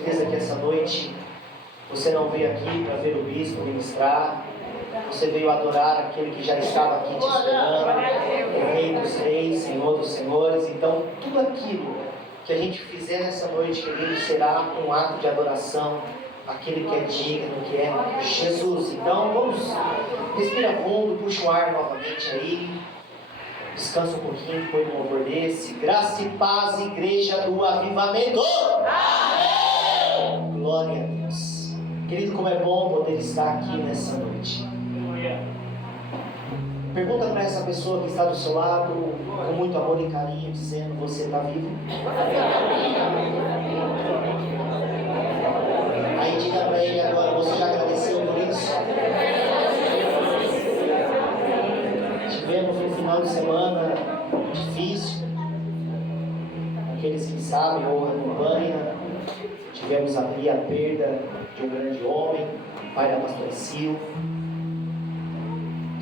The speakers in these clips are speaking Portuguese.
certeza que essa noite você não veio aqui para ver o bispo ministrar, você veio adorar aquele que já estava aqui te esperando, o Rei dos Reis, Senhor dos Senhores. Então, tudo aquilo que a gente fizer nessa noite, querido, será um ato de adoração àquele que é digno, que é Jesus. Então, vamos, respira fundo, puxa o ar novamente aí, descansa um pouquinho, depois do louvor desse. Graça e paz, igreja do avivamento. Amém! Glória a Deus. Querido, como é bom poder estar aqui nessa noite. Pergunta para essa pessoa que está do seu lado, com muito amor e carinho, dizendo: você está vivo? Aí diga para ele agora: você já agradeceu por isso? Tivemos um final de semana difícil. Aqueles que sabem ou acompanham, tivemos a perda de um grande homem, pai da pastora Sil.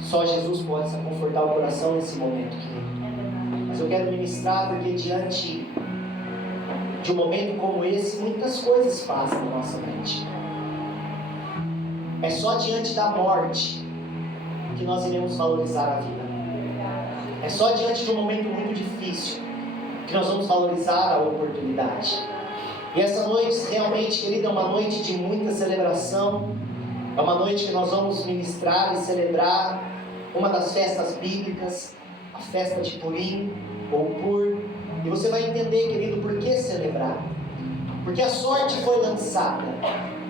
Só Jesus pode confortar o coração nesse momento, querido. Mas eu quero ministrar porque diante de um momento como esse, muitas coisas passam na nossa mente. É só diante da morte que nós iremos valorizar a vida. É só diante de um momento muito difícil que nós vamos valorizar a oportunidade. E essa noite, realmente, querida, é uma noite de muita celebração. É uma noite que nós vamos ministrar e celebrar uma das festas bíblicas, a festa de Purim, ou Pur. E você vai entender, querido, por que celebrar. Porque a sorte foi lançada,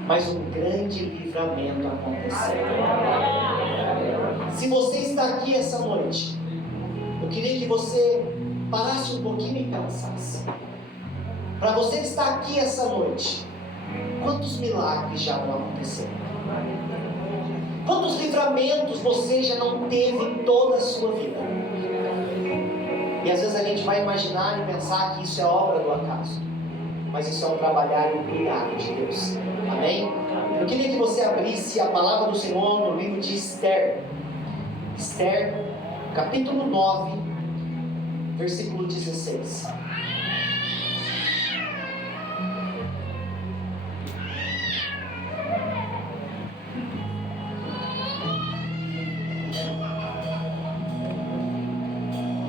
mas um grande livramento aconteceu. Se você está aqui essa noite, eu queria que você parasse um pouquinho e pensasse. Para você que está aqui essa noite, quantos milagres já não aconteceram? Quantos livramentos você já não teve em toda a sua vida? E às vezes a gente vai imaginar e pensar que isso é obra do acaso. Mas isso é um trabalhar e um cuidado de Deus. Amém? Eu queria que você abrisse a palavra do Senhor no livro de Esther. Esther, capítulo 9, versículo 16.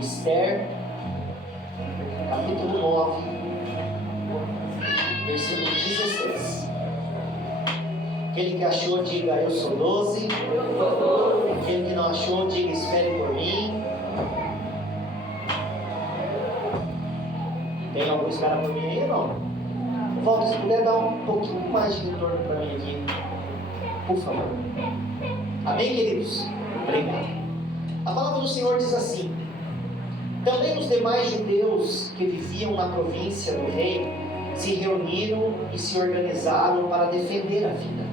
Esther, capítulo 9, versículo 16. Aquele que achou, diga: eu sou 12. Aquele que não achou, diga: espere por mim. Tem algum espera por mim aí ou não? Walter, se puder dar um pouquinho mais de retorno para mim aqui, por favor. Amém, queridos? Obrigado. A palavra do Senhor diz assim: também os demais judeus que viviam na província do rei se reuniram e se organizaram para defender a vida,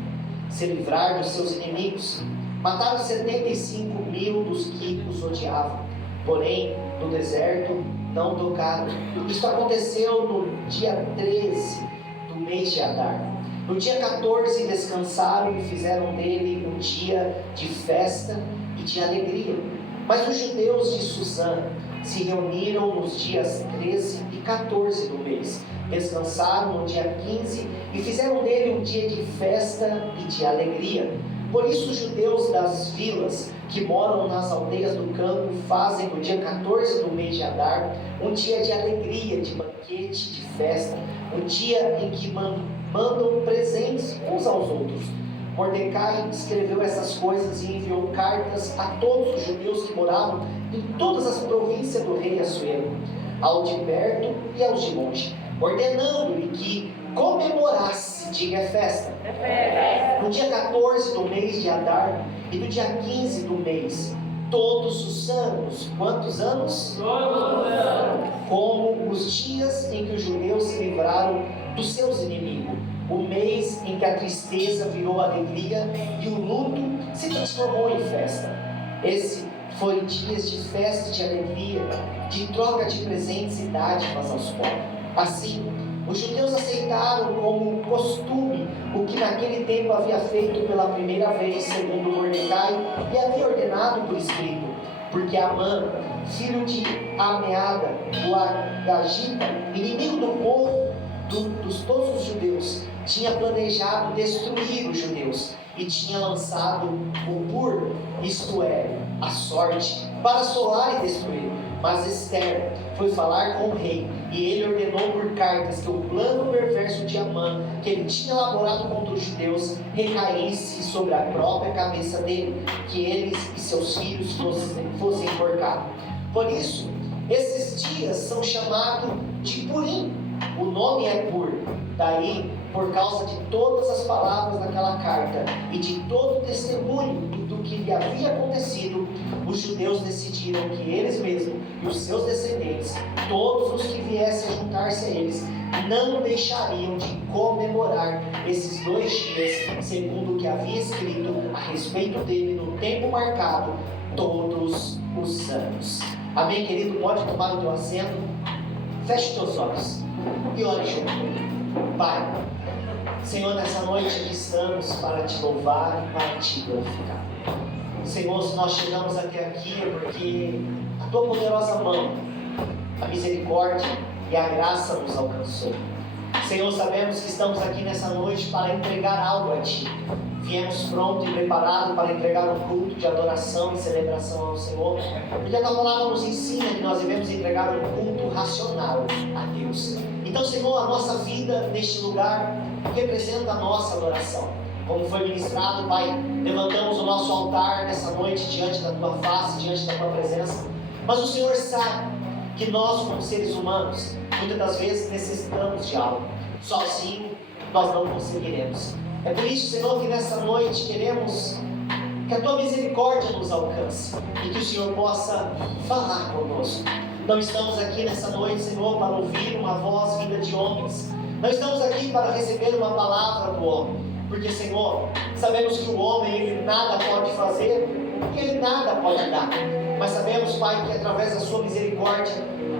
se livrar dos seus inimigos. Mataram 75.000 dos que os odiavam, porém no deserto não tocaram. Isso aconteceu no dia 13 do mês de Adar. No dia 14 descansaram e fizeram dele um dia de festa e de alegria. Mas os judeus de Susã se reuniram nos dias 13 e 14 do mês, descansaram no dia 15 e fizeram dele um dia de festa e de alegria. Por isso os judeus das vilas que moram nas aldeias do campo fazem no dia 14 do mês de Adar um dia de alegria, de banquete, de festa, um dia em que mandam presentes uns aos outros. Mordecai escreveu essas coisas e enviou cartas a todos os judeus que moravam em todas as províncias do rei Assuero, ao de perto e aos de longe, ordenando-lhe que comemorasse, diga festa, no dia 14 do mês de Adar e no dia 15 do mês, todos os anos. Quantos anos? Todos os anos. Como os dias em que os judeus se livraram dos seus inimigos, o mês em que a tristeza virou alegria e o luto se transformou em festa. Esse foi dias de festa e de alegria, de troca de presentes e dádivas aos pobres. Assim, os judeus aceitaram como costume o que naquele tempo havia feito pela primeira vez, segundo Mordecai, e havia ordenado por escrito, porque Amã, filho de Ameada, o Agagita, inimigo do povo, dos todos os judeus, tinha planejado destruir os judeus e tinha lançado o pur, isto é, a sorte, para assolar e destruir. Mas Ester foi falar com o rei, e ele ordenou por cartas que o plano perverso de Amã, que ele tinha elaborado contra os judeus, recaísse sobre a própria cabeça dele, que eles e seus filhos fossem enforcados. Por isso, esses dias são chamados de Purim. O nome é Pur. Daí, por causa de todas as palavras daquela carta e de todo o testemunho do que lhe havia acontecido, os judeus decidiram que eles mesmos e os seus descendentes, todos os que viessem a juntar-se a eles, não deixariam de comemorar esses 2 dias, segundo o que havia escrito a respeito dele no tempo marcado, todos os anos. Amém, querido? Pode tomar o teu assento, feche teus olhos e ore junto comigo. Pai, Senhor, nessa noite aqui estamos para te louvar e para te glorificar. Senhor, se nós chegamos até aqui é porque a tua poderosa mão, a misericórdia e a graça nos alcançou. Senhor, sabemos que estamos aqui nessa noite para entregar algo a Ti. Viemos pronto e preparado para entregar um culto de adoração e celebração ao Senhor, porque a tua palavra nos ensina que nós devemos entregar um culto racional a Deus. Então, Senhor, a nossa vida neste lugar representa a nossa adoração. Como foi ministrado, Pai, levantamos o nosso altar nessa noite diante da Tua face, diante da Tua presença. Mas o Senhor sabe que nós, como seres humanos, muitas das vezes necessitamos de algo. Sozinho, nós não conseguiremos. É por isso, Senhor, que nessa noite queremos que a Tua misericórdia nos alcance e que o Senhor possa falar conosco. Não estamos aqui nessa noite, Senhor, para ouvir uma voz vinda de homens. Não estamos aqui para receber uma palavra do homem. Porque, Senhor, sabemos que o homem, ele nada pode fazer, porque ele nada pode dar. Mas sabemos, Pai, que através da Sua misericórdia,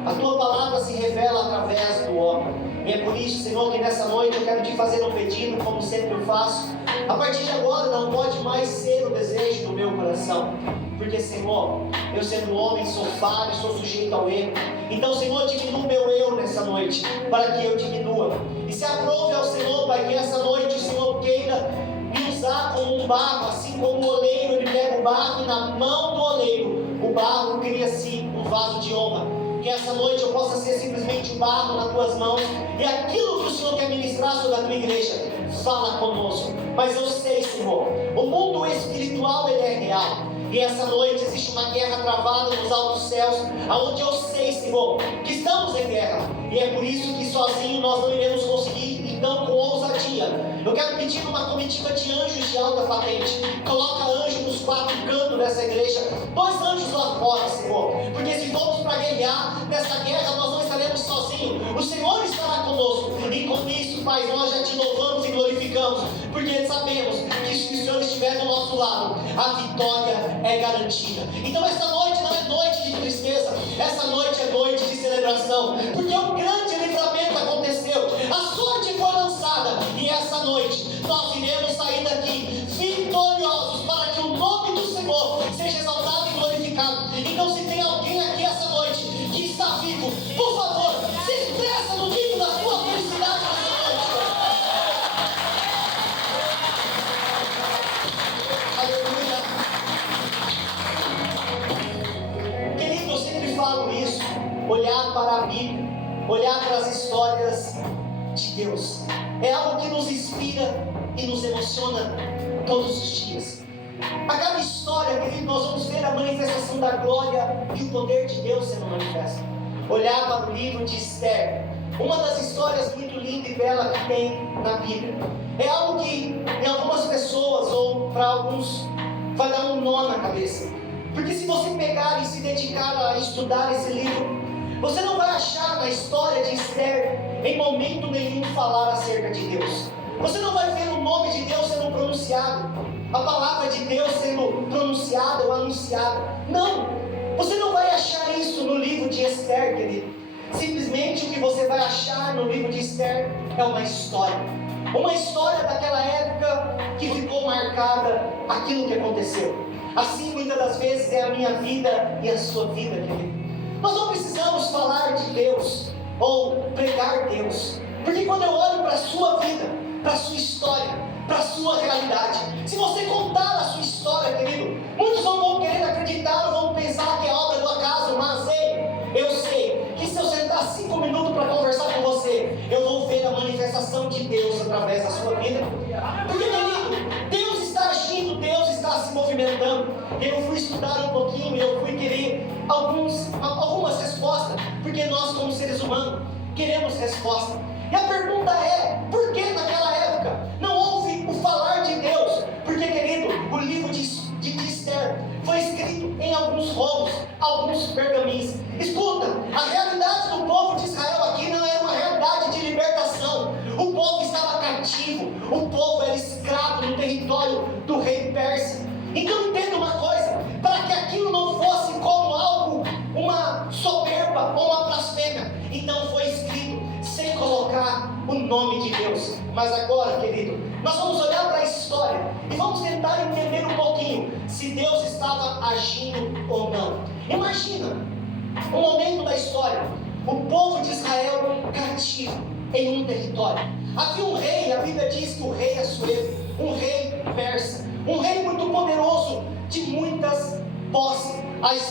a Tua palavra se revela através do homem. E é por isso, Senhor, que nessa noite eu quero te fazer um pedido, como sempre eu faço. A partir de agora não pode mais ser o desejo do meu coração. Porque, Senhor, eu sendo homem, sou falho, sou sujeito ao erro. Então, Senhor, diminua o meu eu nessa noite, para que eu diminua. E se aprove ao Senhor, Pai, que essa noite o Senhor queira me usar como um barro, assim como o oleiro, ele pega o barro e na mão do oleiro, o barro cria-se um vaso de honra. Que essa noite eu possa ser simplesmente um barro nas Tuas mãos, e aquilo que o Senhor quer ministrar sobre a Tua igreja, fala conosco. Mas eu sei, Senhor, o mundo espiritual ele é real. E essa noite existe uma guerra travada nos altos céus, aonde eu sei, Senhor, que estamos em guerra. E é por isso que sozinho nós não iremos conseguir, então com ousadia. Eu quero pedir uma comitiva de anjos de alta patente. Coloca anjo nos 4 cantos dessa igreja, 2 anjos lá fora, Senhor. Porque se formos para guerrear nessa guerra, nós não estaremos sozinhos. O Senhor estará conosco. E com isso, Pai, nós já te louvamos e glorificamos. Porque sabemos que se o Senhor estiver do nosso lado, a vitória é garantida. Então essa noite não é noite de tristeza, essa noite é noite de celebração, porque um grande livramento aconteceu, a sorte foi lançada, e essa noite nós iremos sair daqui vitoriosos, para que o nome do Senhor seja exaltado e glorificado. Então se tem alguém aqui essa noite que está vivo, por favor, se expressa no nível da sua felicidade nessa noite. Aleluia. Querido, eu sempre falo isso, olhar para a Bíblia, olhar para as histórias de Deus, é algo que nos inspira e nos emociona todos os dias. A cada história, querido, nós vamos ver a manifestação da glória e o poder de Deus sendo manifesto. Olhar para o livro de Ester, uma das histórias muito linda e bela que tem na Bíblia. É algo que em algumas pessoas, ou para alguns, vai dar um nó na cabeça. Porque se você pegar e se dedicar a estudar esse livro, você não vai achar na história de Ester, em momento nenhum, falar acerca de Deus. Você não vai ver o nome de Deus sendo pronunciado, a palavra de Deus sendo pronunciada ou anunciada. Não! Você não vai achar isso no livro de Ester, querido. Simplesmente o que você vai achar no livro de Ester é uma história. Uma história daquela época que ficou marcada aquilo que aconteceu. Assim, muitas das vezes, é a minha vida e a sua vida, querido. Nós não precisamos falar de Deus ou pregar Deus, porque quando eu olho para a sua vida, para a sua história, para a sua realidade. Se você contar a sua história, querido, muitos não vão querer acreditar, ou vão pensar que é obra do acaso, mas eu sei que se eu sentar 5 minutos para conversar com você, eu vou ver a manifestação de Deus através da sua vida. Porque, querido, Deus está agindo, Deus está se movimentando. Eu fui estudar um pouquinho e eu fui querer algumas respostas, porque nós, como seres humanos, queremos resposta. E a pergunta é: por que naquela época não houve o falar de Deus? Porque, querido, o livro de Esther foi escrito em alguns rolos, alguns pergaminhos. Escuta, a realidade do povo de Israel aqui não era uma realidade de libertação. O povo estava cativo, o povo era escravo no território do rei Persa. Então entenda uma coisa: para que aquilo não fosse como algo, uma soberba ou uma blasfêmia, então foi escrito sem colocar o nome de Deus. Mas agora, querido, nós vamos olhar para a história e vamos tentar entender um pouquinho se Deus estava agindo ou não. Imagina um momento da história, o povo de Israel cativo em um território. Havia um rei, a Bíblia diz que o rei Assuero, um rei persa, um rei muito poderoso, de muitas posses.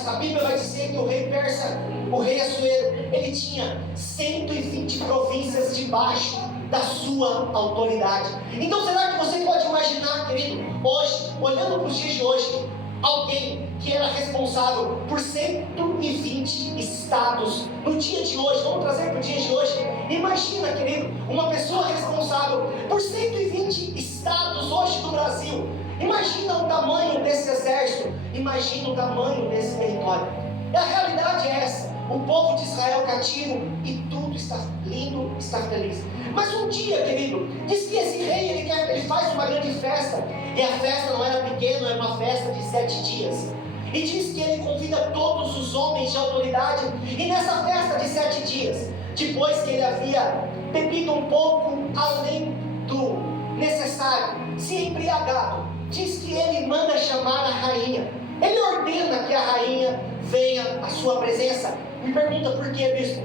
A Bíblia vai dizer que o rei persa, o rei Assuero, ele tinha 120 províncias debaixo da sua autoridade. Então será que você pode imaginar, querido, hoje, olhando para os dias de hoje, alguém que era responsável por 120 estados no dia de hoje? Vamos trazer para o dia de hoje. Imagina, querido, uma pessoa responsável por 120 estados hoje do Brasil. Imagina o tamanho desse exército, imagina o tamanho desse território. E a realidade é essa: o povo de Israel cativo e tudo está lindo, está feliz. Mas um dia, querido, diz que esse rei ele faz uma grande festa, e a festa não era pequena, era uma festa de 7 dias. E diz que ele convida todos os homens de autoridade, e nessa festa de 7 dias, depois que ele havia bebido um pouco além do necessário, se embriagado, diz que ele manda chamar a rainha. Ele ordena que a rainha venha à sua presença. Me pergunta por quê, bispo?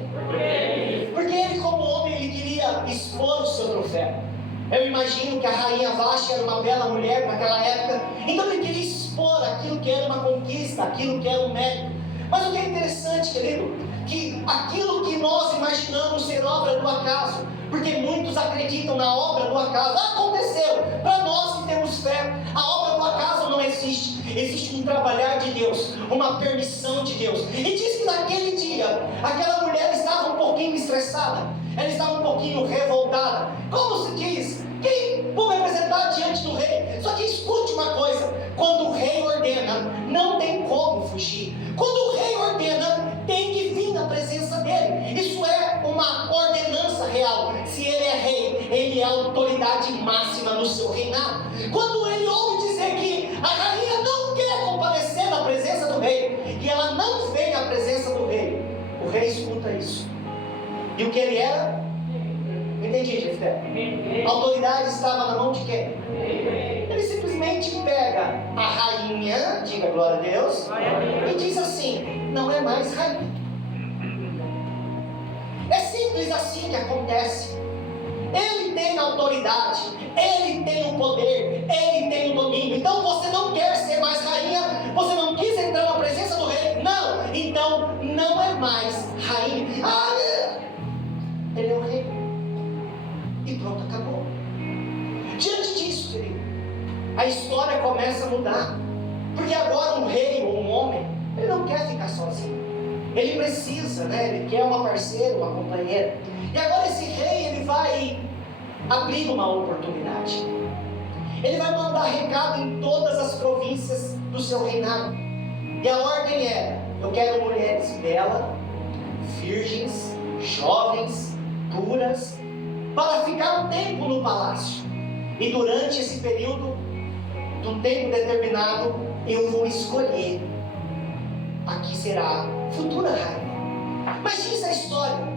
Porque ele, como homem, ele queria expor o seu troféu. Eu imagino que a rainha Vasti era uma bela mulher naquela época, então ele queria expor aquilo que era uma conquista, aquilo que era um mérito. Mas o que é interessante, querido, que aquilo que nós imaginamos ser obra do acaso, porque muitos acreditam na obra do acaso, aconteceu. Para nós que temos fé, a obra do acaso não existe. Existe um trabalhar de Deus, uma permissão de Deus. E diz que naquele dia, aquela mulher estava um pouquinho estressada, ela estava um pouquinho revoltada. Como se diz? Quem vou me apresentar diante do rei? Só que escute uma coisa: quando o rei ordena, não tem como fugir. Quando o rei ordena, tem que vir na presença dele. Isso é uma ordenança real. Se ele é rei, ele é a autoridade máxima no seu reinado. Quando ele ouve dizer que a rainha não quer comparecer na presença do rei, e ela não vem à presença do rei, o rei escuta isso. E o que ele era? Entendi, Jefté? A autoridade estava na mão de quem? Ele simplesmente pega a rainha, diga glória a Deus, e diz assim: não é mais rainha. É simples assim que acontece. Ele tem a autoridade, ele tem o poder, ele tem o domínio. Então você não quer ser mais rainha, você não quis entrar na presença do rei, não, então não é mais rainha. Ele é o rei. E pronto, acabou. Diante disso, querido, a história começa a mudar. Porque agora um rei ou um homem, ele não quer ficar sozinho. Ele precisa, ele quer uma parceira, uma companheira. E agora esse rei, ele vai abrir uma oportunidade. Ele vai mandar recado em todas as províncias do seu reinado. E a ordem é: eu quero mulheres belas, virgens, jovens, puras, para ficar um tempo no palácio. E durante esse período, do tempo determinado, eu vou escolher a que será a futura rainha. Mas diz a história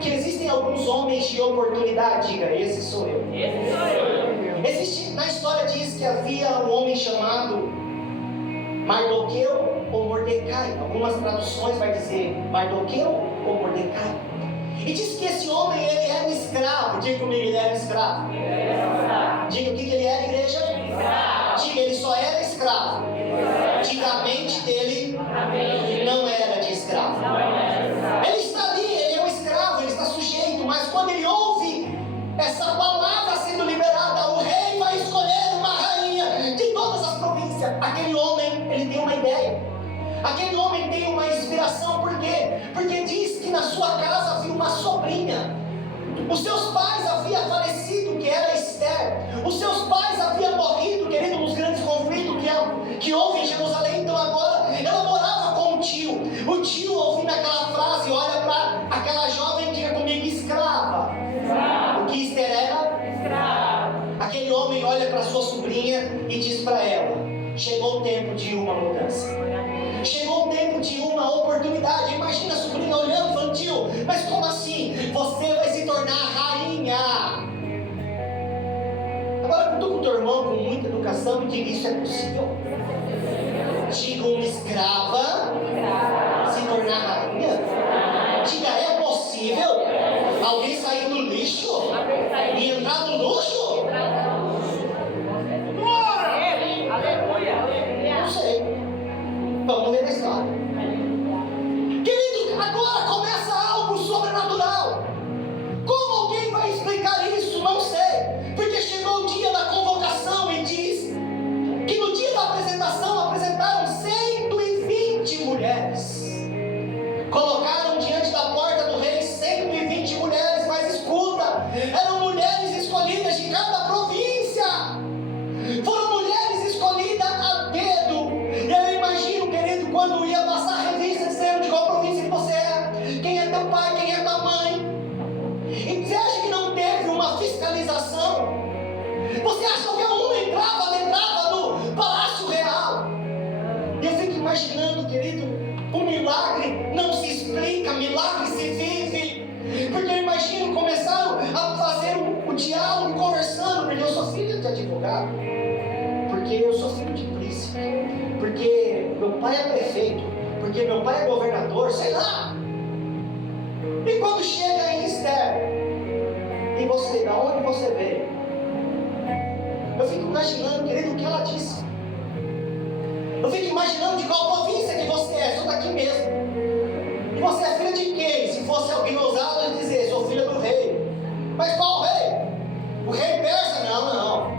que existem alguns homens de oportunidade. Diga: esse sou eu. Esse sou eu. Existe, na história diz que havia um homem chamado Mardoqueu ou Mordecai. Algumas traduções vai dizer Mardoqueu ou Mordecai. E diz que esse homem, ele era um escravo. Diga comigo, ele era um escravo. Diga o que ele era, igreja? Diga, ele só era escravo. Diga, a mente dele não era de escravo. Ele está ali, ele é um escravo, ele está sujeito. Mas quando ele ouve essa palavra sendo liberada, o rei vai escolher uma rainha de todas as províncias. Aquele homem, ele tem uma ideia. Aquele homem tem uma inspiração. Por quê? Porque diz que na sua casa havia uma sobrinha. Os seus pais haviam falecido, que era Esther. Os seus pais haviam morrido, querido, nos grandes conflitos que houve em Jerusalém. Então agora ela morava com o tio. O tio, ouvindo aquela frase, olha para aquela jovem, diga comigo, escrava. O que Esther era? Escrava. Aquele homem olha para sua sobrinha e diz para ela: chegou o tempo de uma mudança. Chegou o tempo de uma oportunidade. Imagina a sobrinha olhando, falando: tio, mas como assim? Você vai se tornar rainha. Agora cutuca o teu irmão com muita educação e diga: isso é possível? Diga: uma escrava se tornar rainha. Diga: é possível alguém sair do lixo e entrar no luxo? Não sei. Vamos ver a história. Querido, agora começa algo sobrenatural. Como alguém vai explicar isso? Não sei. Porque chegou o dia da convocação e diz que no dia da apresentação apresentaram 120 mulheres. Colocaram diante da porta do rei 120 mulheres, mas escuta, eram mulheres escolhidas de cada província. Foram mulheres escolhidas a dedo. E eu imagino, querido, quando ia passar a revista dizendo de qual província que você é, quem é teu pai, quem é tua mãe. E você acha que não teve uma fiscalização? Você acha que qualquer um entrava no Palácio Real? E eu fico imaginando, querido, o milagre não se explica, milagre se vive. Porque eu imagino, começaram a fazer o diálogo, conversando, porque eu sou filho de advogado, porque eu sou filho de príncipe, porque meu pai é prefeito, porque meu pai é governador, sei lá. E quando chega em Esther, e você, da onde você veio? Eu fico imaginando, querido, o que ela disse. Eu fico imaginando de qual província que você é. Sou daqui mesmo. E você é filha de quem? Se fosse alguém ousado, eu ia dizer: sou filha do rei. Mas qual rei? O rei persa? Não.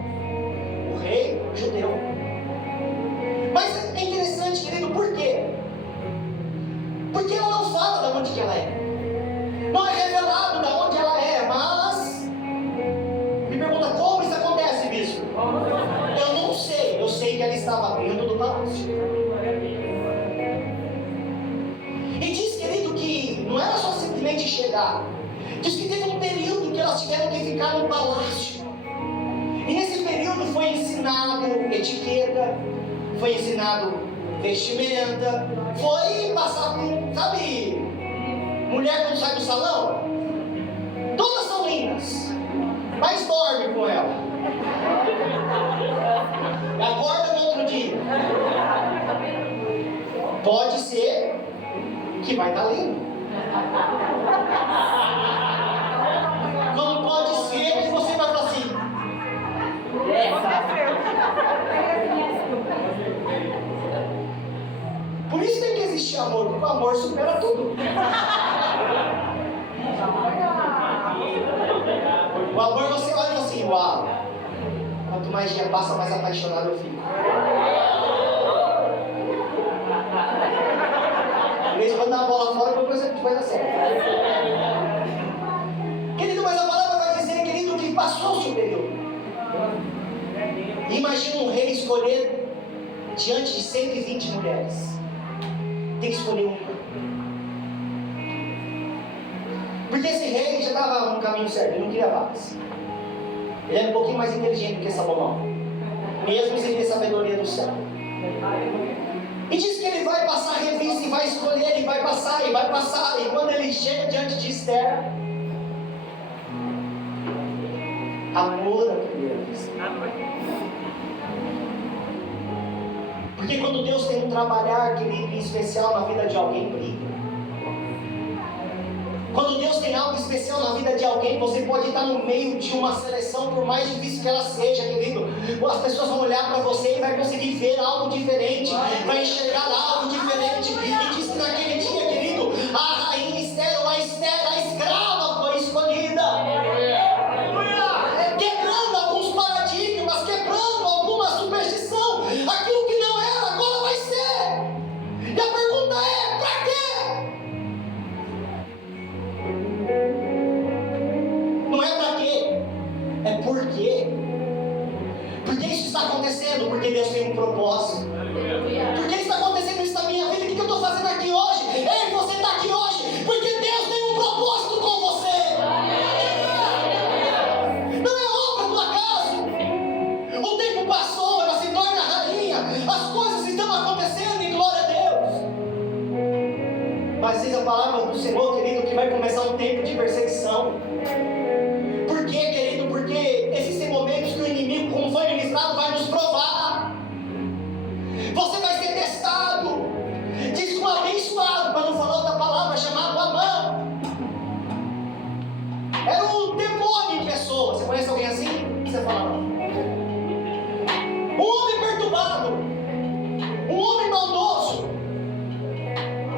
O rei judeu. Mas é interessante, querido, por quê? Porque ela não fala de onde que ela é. Não é revelado de onde ela é, mas me pergunta: como isso acontece, bispo? Eu não sei. Eu sei que ela estava dentro do palácio. E diz, querido, que não era só simplesmente chegar. Diz que teve um período que elas tiveram que ficar no palácio. E nesse período foi ensinado etiqueta, foi ensinado vestimenta, foi passar por, sabe, mulher quando sai do salão? Todas são lindas, mas dorme com ela. Acorda no outro dia. Pode ser que vai estar lindo. Como pode ser que você vai falar assim: por isso tem que existir amor, porque o amor supera tudo. O amor, você olha e fala assim: uau, quanto mais dia passa, mais apaixonado eu fico. Às vezes quando dá a bola fora, depois vai dar certo. Querido, mas a palavra vai dizer, querido, que passou-se o período. Imagina um rei escolher diante de 120 mulheres. Tem que escolher uma. Porque esse rei já estava no caminho certo, ele não queria várias. Ele era um pouquinho mais inteligente do que Salomão, mesmo sem ter sabedoria do céu. E diz que ele vai passar a revista e vai escolher, e vai passar, e vai passar. E quando ele chega diante de Esther, amor à primeira vista. Porque quando Deus tem um trabalhar, querido, em especial na vida de alguém, briga. Quando Deus tem algo especial na vida de alguém, você pode estar no meio de uma seleção, por mais difícil que ela seja, querido. As pessoas vão olhar para você e vai conseguir ver algo diferente, vai enxergar algo diferente. E diz que naquele dia, querido, a rainha Esther, ou a Esther, a escrava, foi escolhida. Quebrando alguns paradigmas, quebrando alguma superstição. Aquilo que não era, agora vai ser. E a pergunta é, para quê? Não é para quê, é por quê. Por que isso está acontecendo? Porque Deus tem um propósito. Por que está acontecendo isso na minha vida? O que eu estou fazendo aqui hoje? Ei, você está aqui hoje porque Deus tem um propósito com você. Não é obra do acaso. O tempo passou, ela se torna rainha, as coisas estão acontecendo e glória a Deus. Mas diz a palavra do Senhor, querido, que vai começar um tempo de perseguição. Por quê, querido? Porque existem momentos que o inimigo, como foi ministrado, vai nos provar. Você vai ser testado. Diz que um abençoado, para não falar outra palavra, chamado Amã, era um demônio em pessoa. Você conhece alguém assim? Você fala não. Um homem perturbado, um homem maldoso,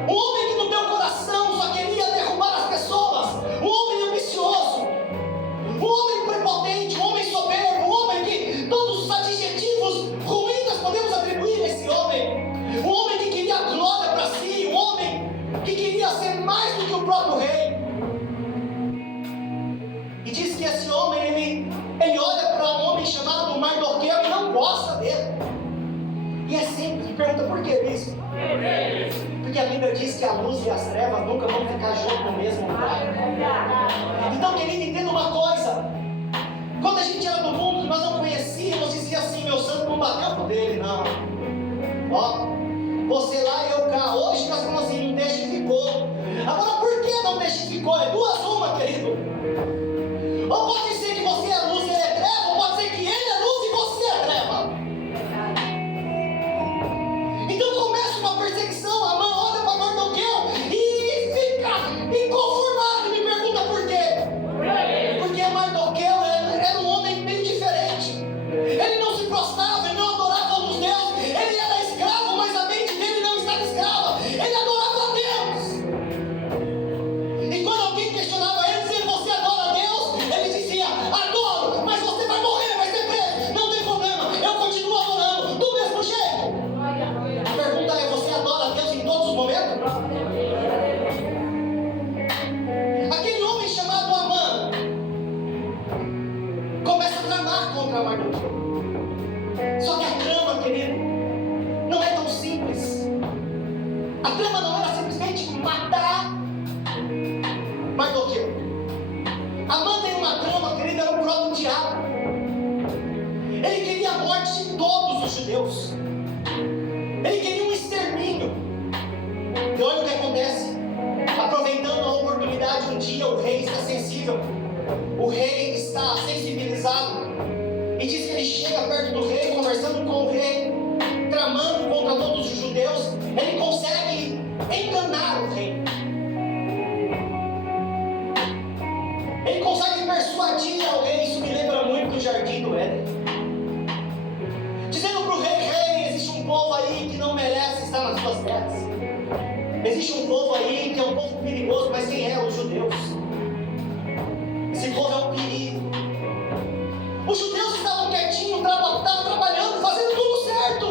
um homem que no teu coração só queria derrubar as pessoas, um homem ambicioso, um homem prepotente, um homem soberbo, um homem que todos os adjetivos ruins nós podemos atribuir a esse homem. Um homem que queria glória para si, um homem que queria ser mais do que o próprio rei. E diz que esse homem, ele olha para um homem chamado Mardoqueu e não gosta dele. E é simples, pergunta por quê, bispo? Porque a Bíblia diz que a luz e as trevas nunca vão ficar juntos no mesmo lugar. Então, querido, entenda uma coisa. Quando a gente era do mundo, nós não conhecíamos, dizia assim, meu santo não bateu com dele, não. Ó, você lá e eu cá. Hoje nós falamos assim, não testificou. Agora, por que não testificou? É duas uma, querido. Ou pode ser que você é luz e ele é treva, ou pode ser que ele é luz e você é treva. Então começa uma perseguição. A mãe olha para Mardoqueu e fica inconformado e me pergunta por quê. Porque Mardoqueu era um homem bem diferente. Ele não se prostrava, ele não adorava outros deuses. Ele era escravo, mas a mente dele não estava escrava. Ele adorava a Deus. E quando alguém questionava ele, se você adora a Deus, ele dizia, adoro, mas você vai morrer, vai ser preso. Não tem problema, eu continuo adorando do mesmo jeito. A pergunta é, você adora a Deus em todos os momentos? Aquele homem chamado Amã começa a tramar contra Mardoqueu. Só que a trama, querido, não é tão simples. A trama não era simplesmente matar Mardoqueu. Amã tem uma trama, querido, era o próprio diabo. Ele queria a morte de todos os judeus. Ele queria um extermínio. E olha o que acontece. Aproveitando a oportunidade, um dia o rei está sensível. O rei está sensibilizado. E diz que ele chega perto do rei, conversando com o rei, tramando contra todos os judeus. Ele consegue enganar o rei. Ele consegue persuadir ao rei. Isso me lembra muito do Jardim do Éden. Dizendo para o rei, rei, existe um povo aí que não merece estar nas suas terras. Existe um povo aí que é um povo perigoso, mas quem é? Os judeus. Esse povo é um perigo. Os judeus estavam quietinhos, estavam trabalhando, fazendo tudo certo.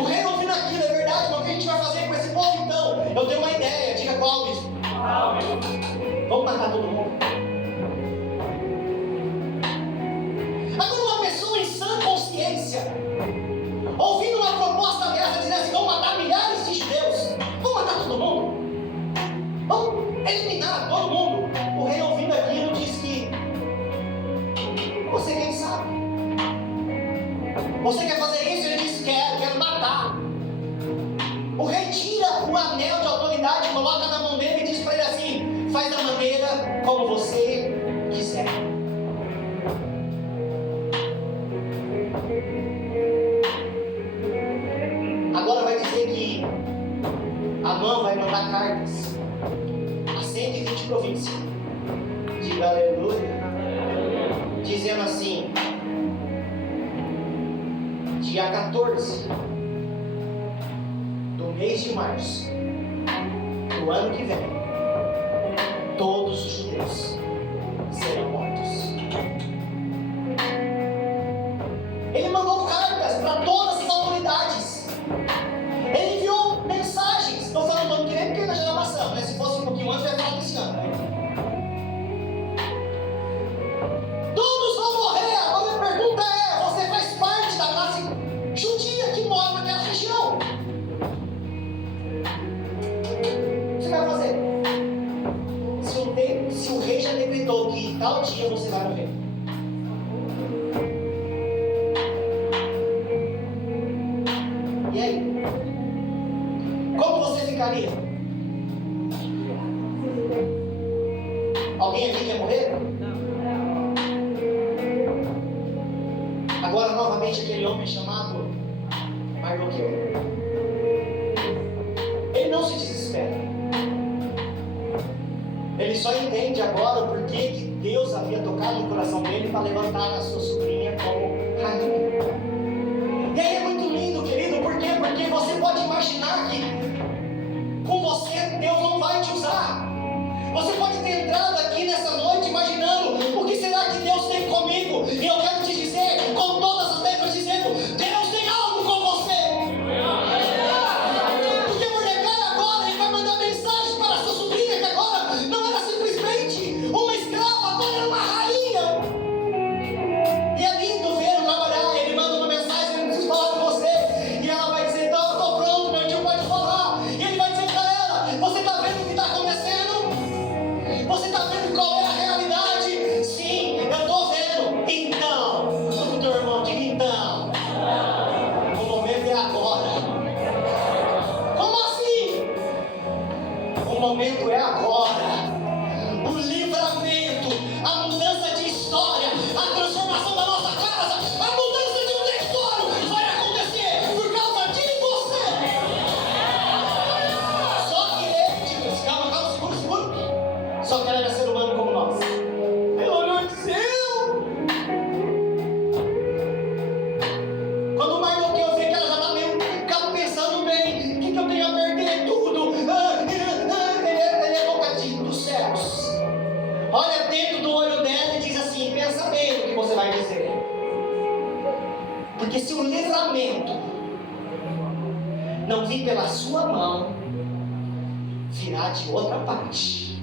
O rei ouvindo aquilo, é verdade, mas o que a gente vai fazer com esse povo então? Eu tenho uma ideia, diga qual, bispo? Vamos matar todo mundo. Agora uma pessoa em sã consciência, ouvindo uma proposta dessa, dizendo assim, vamos matar milhares de judeus, vamos matar todo mundo, vamos eliminar todo mundo. O rei ouvindo aquilo diz que, você quem sabe? Você quer fazer isso? Ele diz, quero matar. O rei tira o anel de autoridade, coloca na mão dele e diz para ele assim, faz da maneira como você quiser. Agora vai dizer que Amã vai mandar cartas a província. Diga aleluia. Dizendo assim: dia 14 do mês de março do ano que vem, todos os judeus serão mortos. Ele mandou cartas para todas as autoridades. Ele enviou mensagens. Estou falando do ano que vem porque nós já passamos, né? Se fosse um pouquinho antes, eu ia falar desse ano, né? Todos vão morrer. Agora a minha pergunta é: você faz parte da classe judia que mora naquela região? O que você vai fazer? Se o rei já decretou que tal dia você vai morrer, e aí? Como você ficaria? Alguém aqui quer morrer? Agora novamente aquele homem chamado Mardoqueu. Ele não se desespera. Ele só entende agora o porquê que Deus havia tocado no coração dele para levantar a sua sobrinha como rainha. E aí é muito lindo, querido. Por quê? Porque você pode imaginar que com você Deus não vai te usar. Você pode ter entrado aqui nessa noite imaginando: o que será que Deus tem comigo? E eu quero te dizer, com todas as letras dizendo: Deus tem algo com você. Porque Mordecai agora ele vai mandar mensagem para a sua sobrinha, que agora não era simplesmente uma escrava, agora era uma rainha. E é lindo ver ele trabalhar. Ele manda uma mensagem: eu preciso falar com você. E ela vai dizer: então eu estou pronto, meu tio pode falar. E ele vai dizer para ela: você está vendo o que está acontecendo? Você está vendo qual é a realidade? Sim, eu estou vendo. Então, o teu irmão diga: então, o momento é agora. Como assim? O momento é agora. O livramento, a mudança de história, a transformação da nossa casa, a mudança de um território vai acontecer por causa de você. Só que ele, calma, segura. Só que ela era ser humano como nós. Ela olhou e disse: quando o Mardoqueu vê que ela já está meio pensando bem, o que eu tenho a perder? Tudo. Ele é bocadinho dos céus. Olha dentro do olho dela e diz assim: pensa bem no que você vai dizer. Porque se o livramento não vir pela sua mão, virá de outra parte.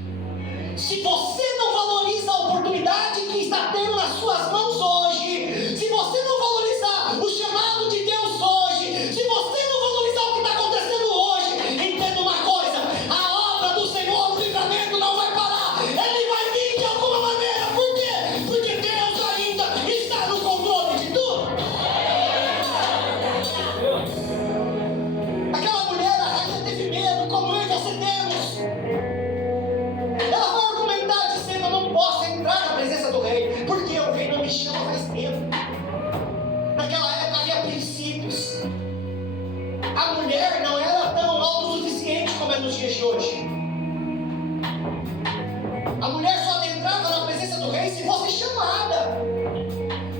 Se você não valoriza a oportunidade que está tendo nas suas mãos hoje, se você não valorizar o chamado de Deus hoje, se você não valorizar o que está acontecendo hoje, entenda uma coisa: a obra do Senhor, o livramento não vai parar. Ele vai vir de alguma maneira. Por quê? Porque Deus ainda está no controle de tudo. Aquela mulher, a rainha, teve medo, como eu e você temos. Ela vai argumentar dizendo: eu não posso entrar na presença do rei, porque o rei não me chama faz tempo. Naquela época havia princípios. A mulher não era tão autossuficiente como é nos dias de hoje. A mulher só entrava na presença do rei se fosse chamada.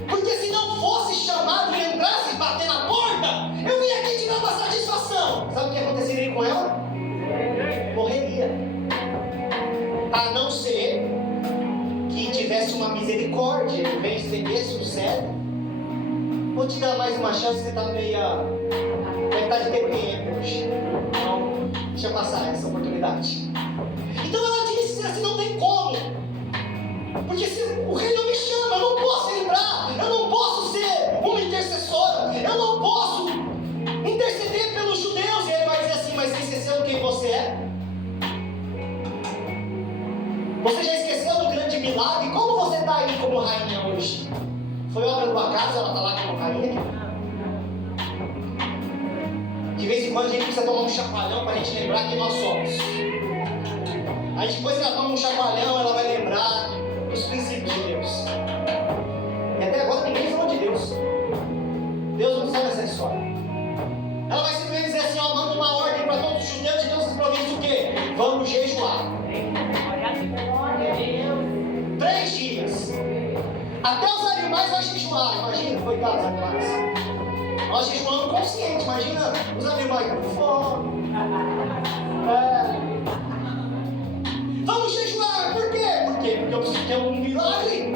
Porque se não fosse chamada e entrasse e bater na porta, eu vim aqui te dar uma satisfação. Sabe o que aconteceria com ela? Morreria. A não ser que tivesse uma misericórdia, que vem estendesse o céu. Vou te dar mais uma chance, você está meia. Deve estar de TPM hoje. Então, deixa eu passar essa oportunidade. Então ela disse assim: não tem como. Porque se o rei não me chama, eu não posso entrar. Eu não posso ser uma intercessora. Eu não posso interceder pelos judeus. E ele vai dizer assim: mas você esqueceu quem você é? Você já esqueceu do grande milagre? Como você está aí como rainha hoje? Foi obra do acaso ela está lá como rainha? De vez em quando a gente precisa tomar um chacoalhão para a gente lembrar quem nós somos. Aí depois que ela toma um chacoalhão, ela vai lembrar dos princípios de Deus. E até agora ninguém falou de Deus. Deus não sabe essa história. Ela vai simplesmente dizer assim: ó, manda uma ordem para todos os judeus de todas as províncias: o quê? Vamos jejuar. jejuar, imagina, coitado dos animais. Nós jejuamos consciente, imagina os animais com fome. Vamos jejuar, por quê? Porque eu preciso ter um milagre.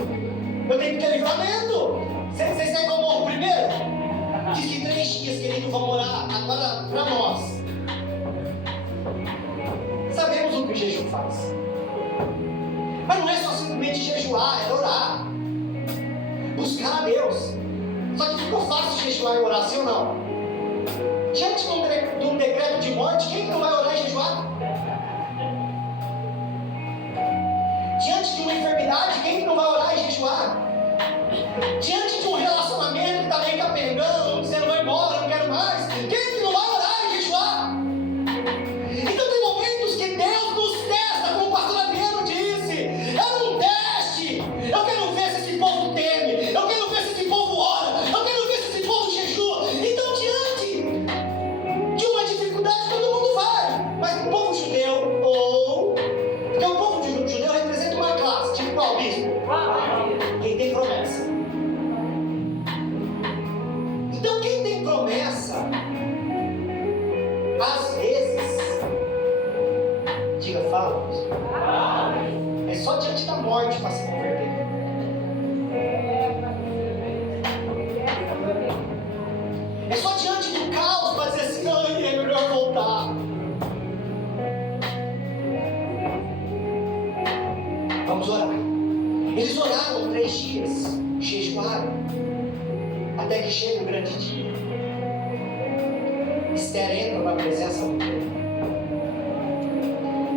Eu tenho que ter livramento. Vocês querem que eu morra primeiro? Diz que 3 dias, querido, vão orar agora para nós. Sabemos o que o jejum faz. Mas não é só simplesmente jejuar, é orar. Buscar a Deus. Só que ficou fácil jejuar e orar, sim ou não? Diante de um decreto de morte, quem não vai orar e jejuar? Diante de uma enfermidade, quem não vai orar e jejuar? Diante de um relacionamento que está meio capengando, dizendo vai embora, não quero mais, quem não vai orar e jejuar? Então tem momentos que Deus nos testa, como o pastor Adriano disse. É um teste. Eu quero ver se esse povo teme, eu quero ver se esse povo ora, eu quero ver se esse povo jejua. Então diante de uma dificuldade todo mundo vai, mas o povo judeu, porque o povo judeu representa uma classe, tipo qual bispo? Quem tem promessa. Então quem tem promessa, às vezes, diga, fala, é só diante da morte para se converter. É só diante do caos para dizer assim, ai, é melhor voltar. Vamos orar. Eles oraram 3 dias, jejuaram, até que chega o grande dia. Esther entra na presença do rei.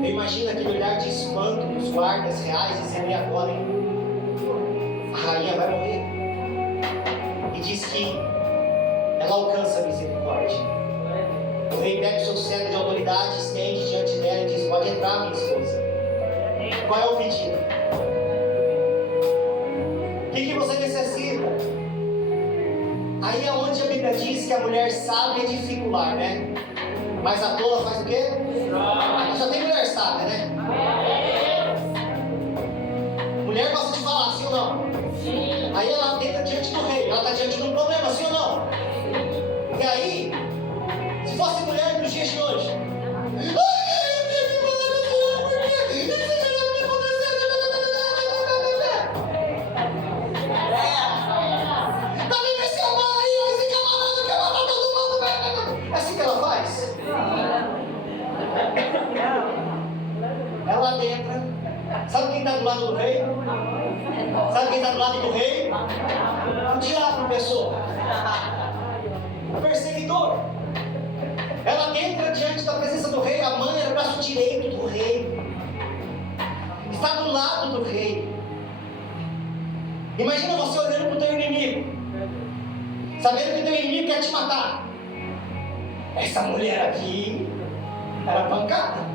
Eu imagino aquele olhar de espanto dos guardas reais dizendo, e agora, hein? A rainha vai morrer. E diz que ela alcança a misericórdia. O rei pega o seu cetro de autoridade, estende diante dela e diz, pode entrar, minha esposa. Qual é o pedido? O que você necessita? Aí é onde a Bíblia diz que a mulher sábia é dificular, né? Mas a tola faz o quê? Aqui só tem mulher sábia, né? Mulher gosta de falar, sim ou não? Sim. Aí ela entra diante do rei, ela está diante de um problema, sim ou não? E aí, se fosse mulher nos dias de hoje, ela adentra. Sabe quem está do lado do rei? Sabe quem está do lado do rei? O diabo, pessoa. O perseguidor. Ela entra diante da presença do rei. A mãe era o braço direito do rei. Está do lado do rei. Imagina você olhando para o teu inimigo, sabendo que o teu inimigo quer te matar. Essa mulher aqui era pancada.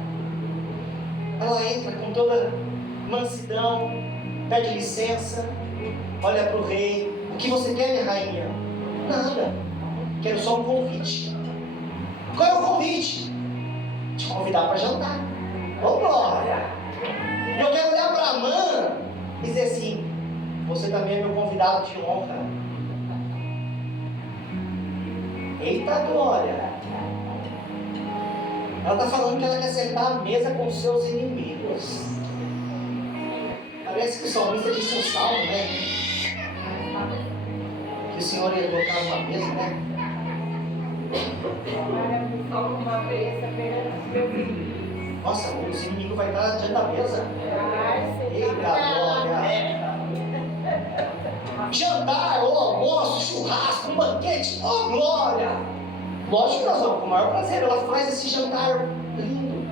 Ela entra com toda mansidão, pede licença, olha para o rei. O que você quer, minha rainha? Nada. Quero só um convite. Qual é o convite? Te convidar para jantar. Ô glória! Eu quero olhar para a Amã e dizer assim, você também é meu convidado de honra. Eita glória! Ela está falando que ela quer sentar à mesa com os seus inimigos. Parece que o salmista disse um salmo, né? Que o Senhor ia colocar uma mesa, né? Nossa, os inimigos vão estar diante da mesa. Eita glória! Jantar, ou almoço, churrasco, um banquete, oh glória! Lógico que nós vamos com o maior prazer. Ela faz esse jantar lindo.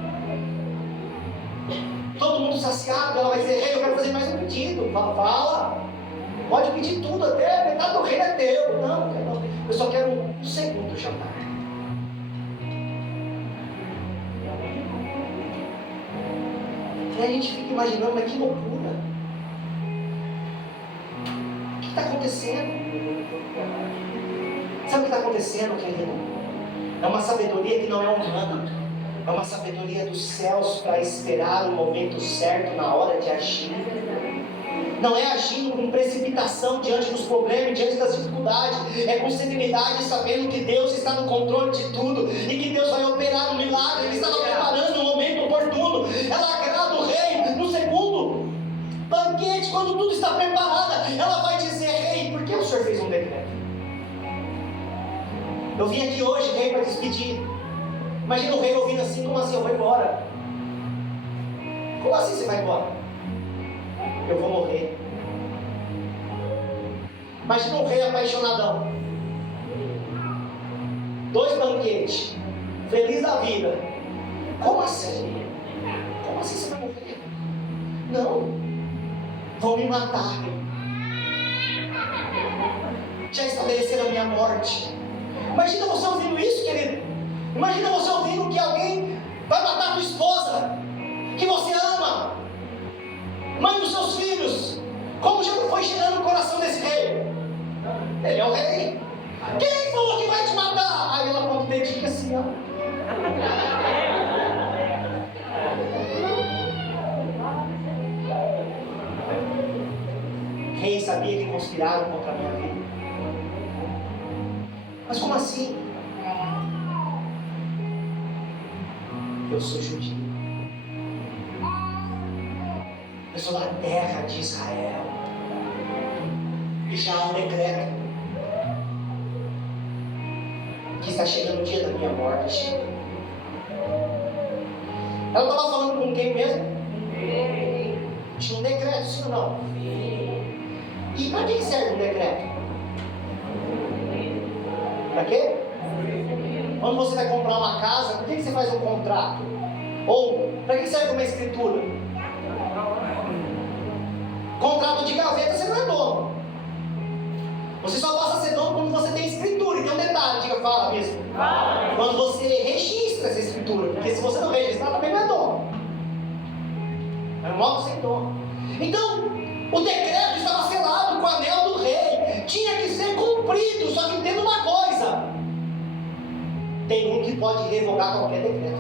Todo mundo saciado. Ela vai dizer, rei, eu quero fazer mais um pedido. Fala. Pode pedir tudo, até metade do reino é teu. Não, eu só quero um segundo jantar. E aí a gente fica imaginando, mas que loucura. O que está acontecendo? Sabe o que está acontecendo, querido? É uma sabedoria que não é humana. É uma sabedoria dos céus para esperar o momento certo na hora de agir. Não é agindo com precipitação diante dos problemas, diante das dificuldades. É com serenidade, sabendo que Deus está no controle de tudo e que Deus vai operar um milagre. Ele estava preparando o momento oportuno. Ela agrada o rei. No segundo banquete, quando tudo está preparado, ela vai dizer: rei, por que o senhor fez um decreto? Eu vim aqui hoje, rei, para despedir. Imagina o rei ouvindo assim: como assim? Eu vou embora. Como assim você vai embora? Eu vou morrer. Imagina um rei apaixonadão. 2 banquetes. Feliz da vida. Como assim? Como assim você vai morrer? Não. Vão me matar. Já estabeleceram a minha morte. Imagina você ouvindo isso, querido. Imagina você ouvindo que alguém vai matar a tua esposa, que você ama, mãe dos seus filhos. Como já não foi cheirando o coração desse rei? Ele é o rei. Quem falou que vai te matar? Aí ela aponta o dedinho assim, ó. Rei sabia que conspiraram contra a minha vida. Mas como assim? Eu sou judio. Eu sou da terra de Israel. E já há um decreto que está chegando o dia da minha morte. Ela estava falando com quem mesmo? Tinha um decreto, sim ou não? E para que serve um decreto? Para quê? Quando você vai comprar uma casa, por que você faz um contrato? Ou para que serve uma escritura? Contrato de gaveta você não é dono. Você só passa a ser dono quando você tem escritura. E tem um detalhe, fala mesmo. Quando você registra essa escritura. Porque se você não registrar, também não é dono. É um modo sem dono. Então, o decreto estava selado com o anel do rei. Tinha que ser cumprido. Só que entenda uma coisa: tem um que pode revogar qualquer decreto.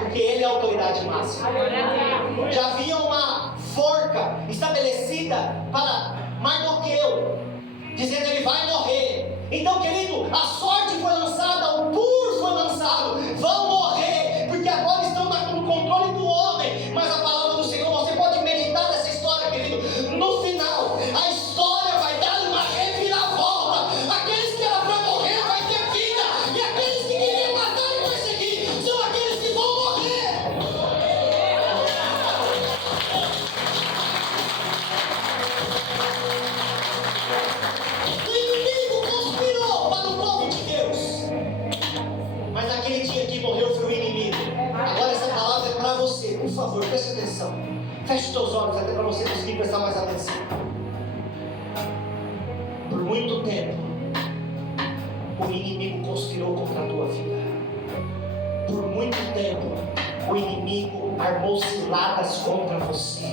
Porque ele é a autoridade máxima. Já havia uma forca estabelecida para Mardoqueu, dizendo que ele vai morrer. Então, querido, a sorte foi lançada, o pur foi lançado. Vão morrer, porque agora estão no controle do homem. Mas a palavra do Senhor, você pode meditar nessa história, querido. No final, a história vai dar uma reviravolta. Aqueles que eram para morrer vai ter vida, e aqueles que queriam matar e perseguir são aqueles que vão morrer. O inimigo conspirou para o povo de Deus, mas naquele dia que morreu foi o inimigo. Agora essa palavra é para você, por favor, preste atenção. Feche os teus olhos até para você conseguir prestar mais atenção. Por muito tempo, o inimigo conspirou contra a tua vida. Por muito tempo, o inimigo armou ciladas contra você.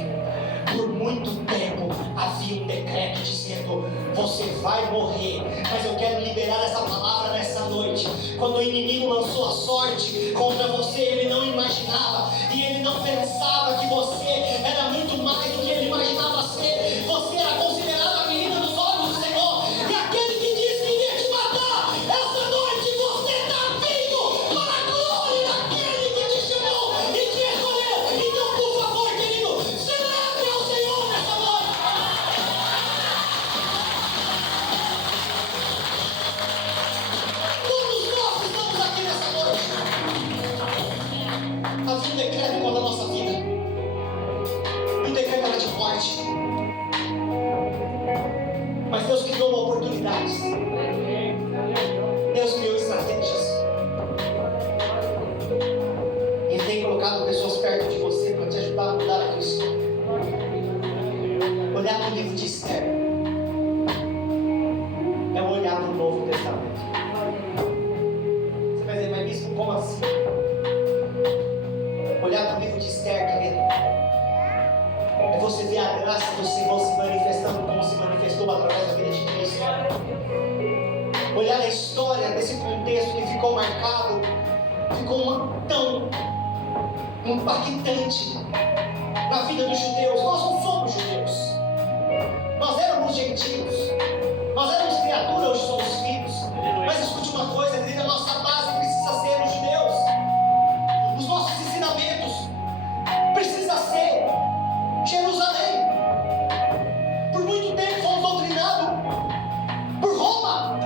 Por muito tempo, havia um decreto dizendo: você vai morrer. Mas eu quero liberar essa palavra nessa noite. Quando o inimigo lançou a sorte contra você, ele não imaginava e ele não pensava que você era muito mais do que ele imaginava ser. Você era considerada a menina dos olhos do Senhor. E aquele que disse que iria te matar, essa noite você está vivo para a glória daquele que te chamou e te escolheu. Então, por favor, querido, celebre ao Senhor nessa noite. Todos nós estamos aqui nessa noite. Havia um decreto contra a nossa vida. E o decreto era de morte. Mas Deus criou oportunidades. Deus criou estratégias. Ele tem colocado pessoas perto de você para te ajudar a mudar a tua história. Olhar para o livro de Esther é olhar para o Novo Testamento. Você vai dizer: mas bispo, como assim? Olhar para o livro de Esther, querido, é você ver a graça do Senhor se manifestando como se manifestou através da vida de Cristo. Olhar a história desse contexto que ficou marcado, ficou tão impactante na vida dos judeus. Nós não somos judeus. Nós éramos gentios. Nós éramos criaturas, hoje somos filhos. Mas escute uma coisa, querida, a nossa base precisa ser os judeus. Os nossos ensinamentos precisa ser Jerusalém. Por muito tempo fomos doutrinados por Roma,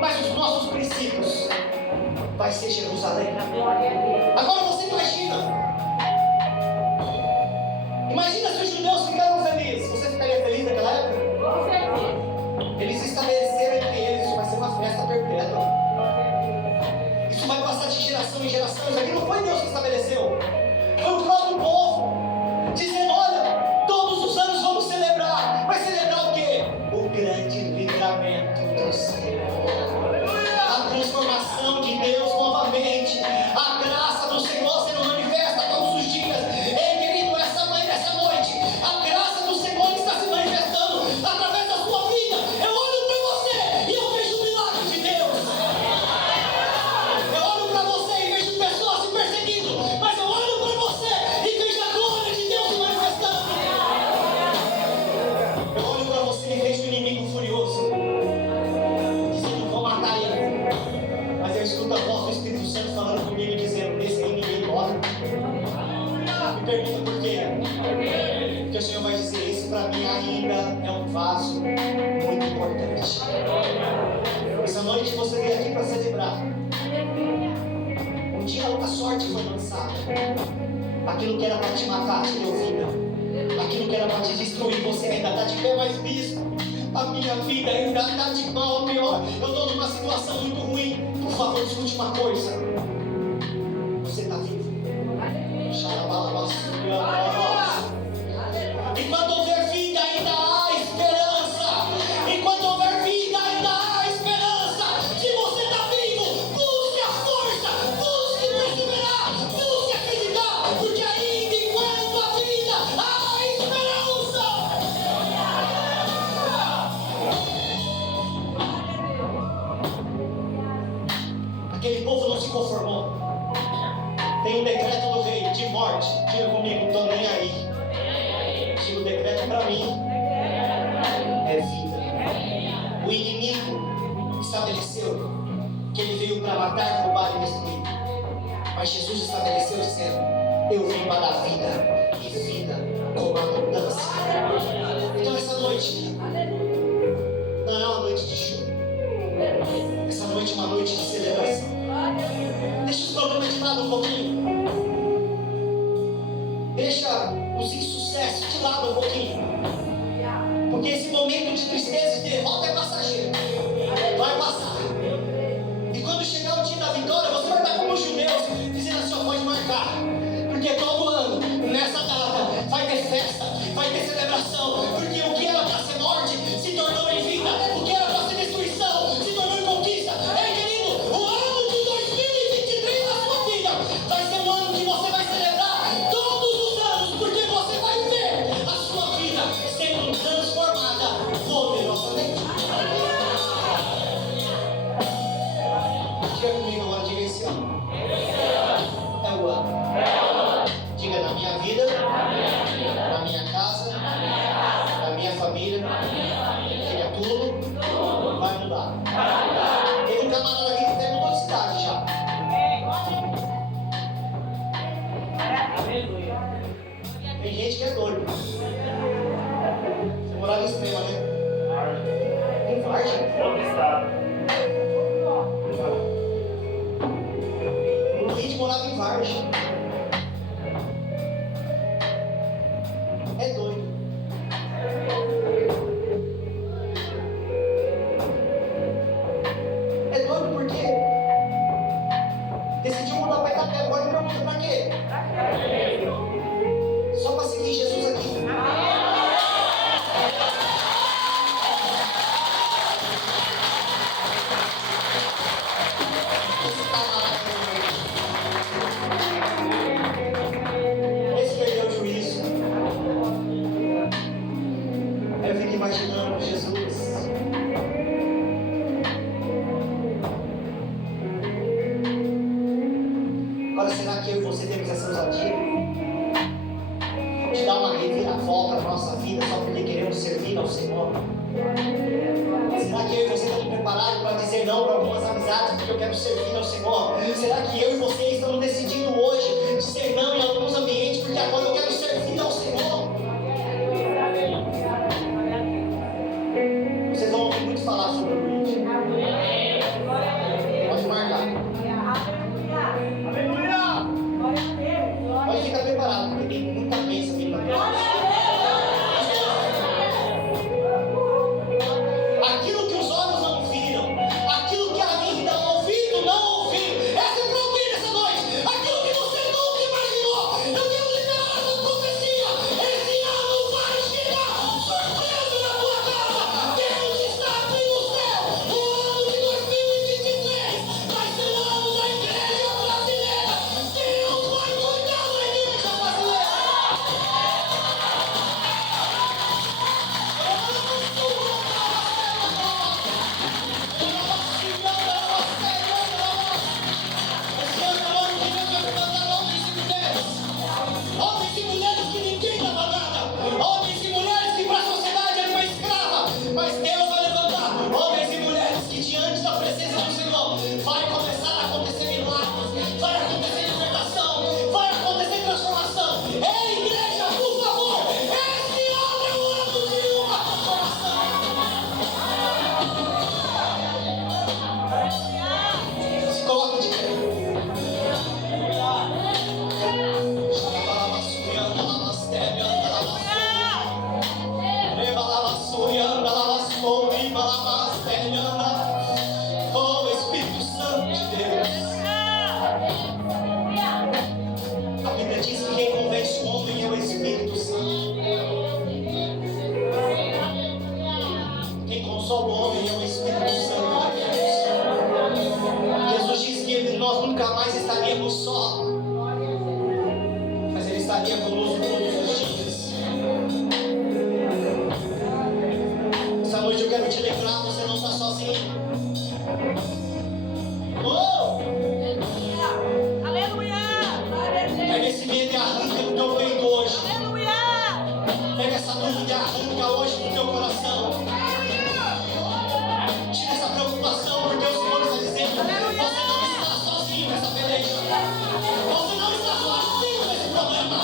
mas os nossos princípios vai ser Jerusalém. Agora você imagina se os judeus ficaram felizes. Você ficaria feliz naquela época? Com certeza. Eles estabeleceram entre eles, isso vai ser uma festa perpétua. Isso vai passar de geração em geração. Isso aqui não foi Deus que estabeleceu, foi o próprio povo, dizendo: olha, todos os anos vamos celebrar. Vai celebrar o quê? O grande livramento do Senhor, a transformação de Deus novamente, a graça do Senhor sendo manifesta todos os dias. Ei, querido, essa noite, a graça do Senhor está se manifestando através da sua vida. Eu olho para você e eu vejo o milagre de Deus. Eu olho para você e vejo pessoas se perseguindo, mas eu olho para você e vejo a glória de Deus se manifestando. Eu olho para você e vejo o inimigo furioso, dizendo: vou matar ele. Mas eu escuto a voz do Espírito Santo falando comigo, dizendo: desse aí ninguém morre. Me pergunta por quê? Porque o Senhor vai dizer: isso para mim ainda é um vaso muito importante. Essa noite você veio aqui para celebrar. Um dia a sorte foi lançada. Aquilo que era para te matar te deu vida. Aquilo que era para te destruir, você ainda está de pé, mas bispo, a minha vida ainda está de mal a pior. Eu estou numa situação muito ruim. Por favor, escute uma coisa: você está vivo. Enquanto houver vida, ainda há esperança. Enquanto houver vida, ainda há esperança. Se você está vivo, busque a força, busque perseverar, busque acreditar, porque ainda enquanto há vida, há esperança. Aquele povo não se conformou. Tem um decreto do rei de morte. Diga comigo: estou nem aí. Diga: o decreto para mim é vida. O inimigo estabeleceu que ele veio para matar, roubar e destruir. Mas Jesus estabeleceu dizendo: eu vim para dar vida, e vida com abundância. Então essa noite não é uma noite de choro. Essa noite é uma noite de celebração. Deixa os problemas de lado um pouquinho. Deixa os insucessos de lado um pouquinho. Porque esse momento de tristeza e derrota é passageiro. Vai passar. E quando chegar o dia da vitória, você vai estar como os judeus, dizendo assim: ó, pode marcar. Porque todo ano, nessa data, vai ter festa, vai ter celebração. Porque o que era para ser morte se tornou em vida. O que era para ser destruição se tornou em conquista. Ei, querido, o ano de 2023 na sua vida vai ser um ano que você vai celebrar todos os anos, porque você vai ver a sua vida sendo transformada poderosamente. Diga comigo agora, diga: esse ano é o ano. Diga: na minha vida, na minha casa, na minha família, diga: tudo vai mudar. Tem um camarada aqui que até mudou de cidade já. Tem gente que é doido. Você morava em Extrema, né? Em Vargem? O Luiz morava em Vargem. É doido. É doido porque decidiu mudar para Itapé. Agora me pergunta: para quê? Só para seguir Jesus aqui. Esse perdeu o juízo. Eu fico imaginando Jesus. Agora, será que eu e você temos essa ousadia? Senhor? Será que eu e você estamos preparados para dizer não para algumas amizades porque eu quero servir ao Senhor? Será que eu e você estamos decidindo hoje dizer não em alguns ambientes porque agora eu quero servir ao Senhor? Vocês vão ouvir muito falar sobre o Luiz. Pode marcar. Pode ficar preparado, porque tem muita bênção vindo na tua vida. Aquilo que os olhos não viram, aquilo que a vida ouvido não ouviu, essa é pra ouvir nessa noite. Aquilo que você nunca imaginou, eu quero liberar essa profecia. Esse ano vai chegar surpresa na tua casa. Deus está abrindo o céu. O ano de 2023 vai ser o ano da igreja brasileira. Deus vai cuidar da igreja brasileira. Homens e mulheres que ninguém dava nada, homens e mulheres que para a sociedade eram uma escrava, mas Deus vai levantar homens e mulheres que diante da presença do Senhor vai começar a acontecer milagres, vai acontecer libertação, vai acontecer transformação. Ei, igreja, por favor, esse ano é o ano de uma transformação. Se coloque de pé. Oh, Espírito Santo de Deus. A Bíblia diz que quem convence o homem é o Espírito Santo. Quem consola o homem é o Espírito Santo de Deus. Jesus disse que nós nunca mais estaríamos só, mas Ele estaria conosco todos os dias. Essa noite eu quero te lembrar, você não está sozinho. Oh! Pega esse medo e arranca do teu peito hoje. Pega essa dúvida e arranca hoje do teu coração. Tira essa preocupação, porque o Senhor está dizendo: você não está sozinho nessa peleja. Você não está sozinho nesse problema.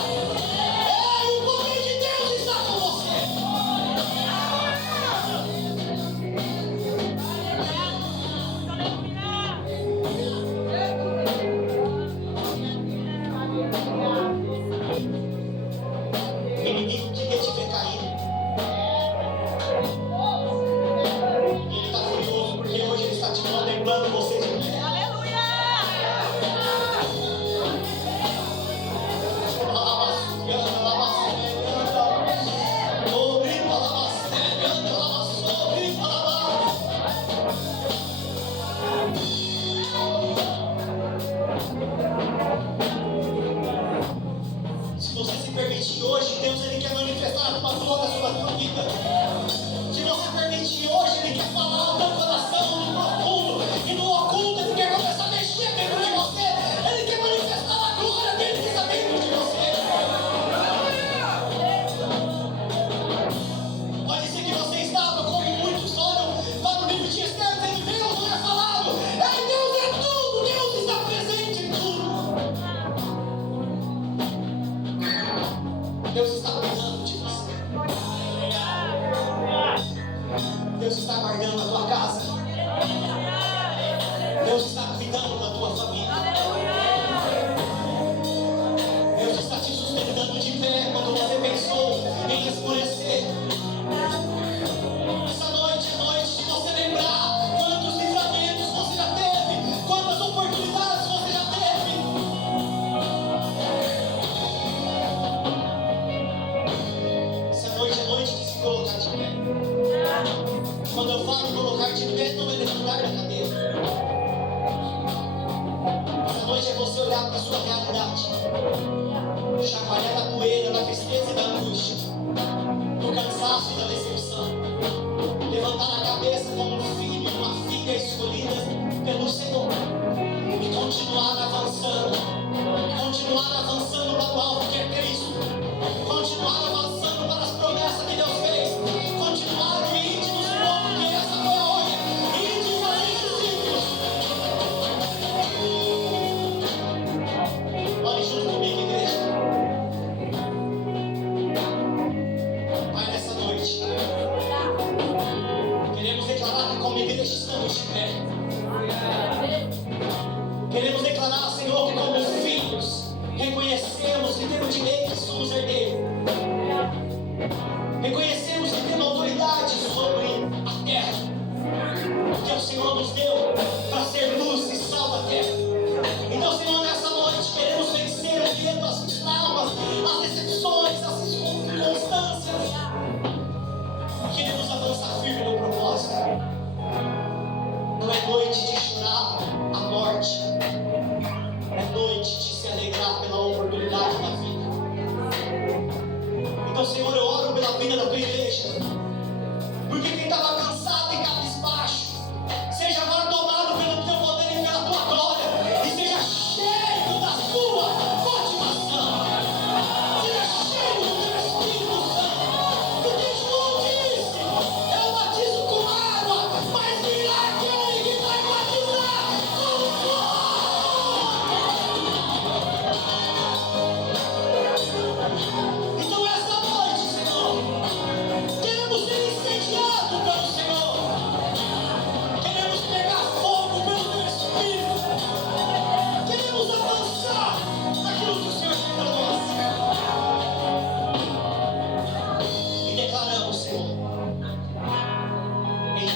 Ei, o poder de Deus está com você. O inimigo queria te ver cair. E ele está furioso porque hoje ele está te contemplando você de pé. Se você se permitir hoje, Deus ele quer manifestar a tua glória sobre a tua vida. Se você permitir hoje, Ele quer falar ao teu coração no profundo e no oculto. Ele quer começar a mexer dentro de você. Ele quer manifestar a glória dele que está dentro de você. Pode ser que você estava, como muitos olham lá no livro de Esther, dizendo: Deus não é falado. Deus é tudo. Deus está presente em tudo. Deus está cuidando de você. Deus está guardando a tua casa. Deus está cuidando da tua família. Deus está te sustentando de pé quando você pensou em escurecer. Essa noite é noite de você lembrar quantos livramentos você já teve, quantas oportunidades você já teve. Essa noite é noite de se colocar de pé. Quando eu falo colocar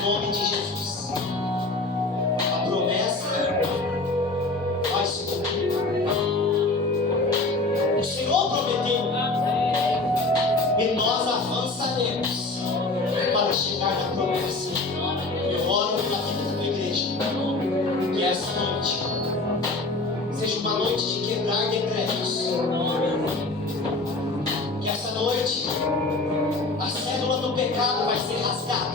nome de Jesus. A promessa vai se cumprir. O Senhor prometeu e nós avançaremos para chegar na promessa. Eu oro pela vida da tua igreja, que essa noite seja uma noite de quebrar decretos. Que essa noite a cédula do pecado vai ser rasgada.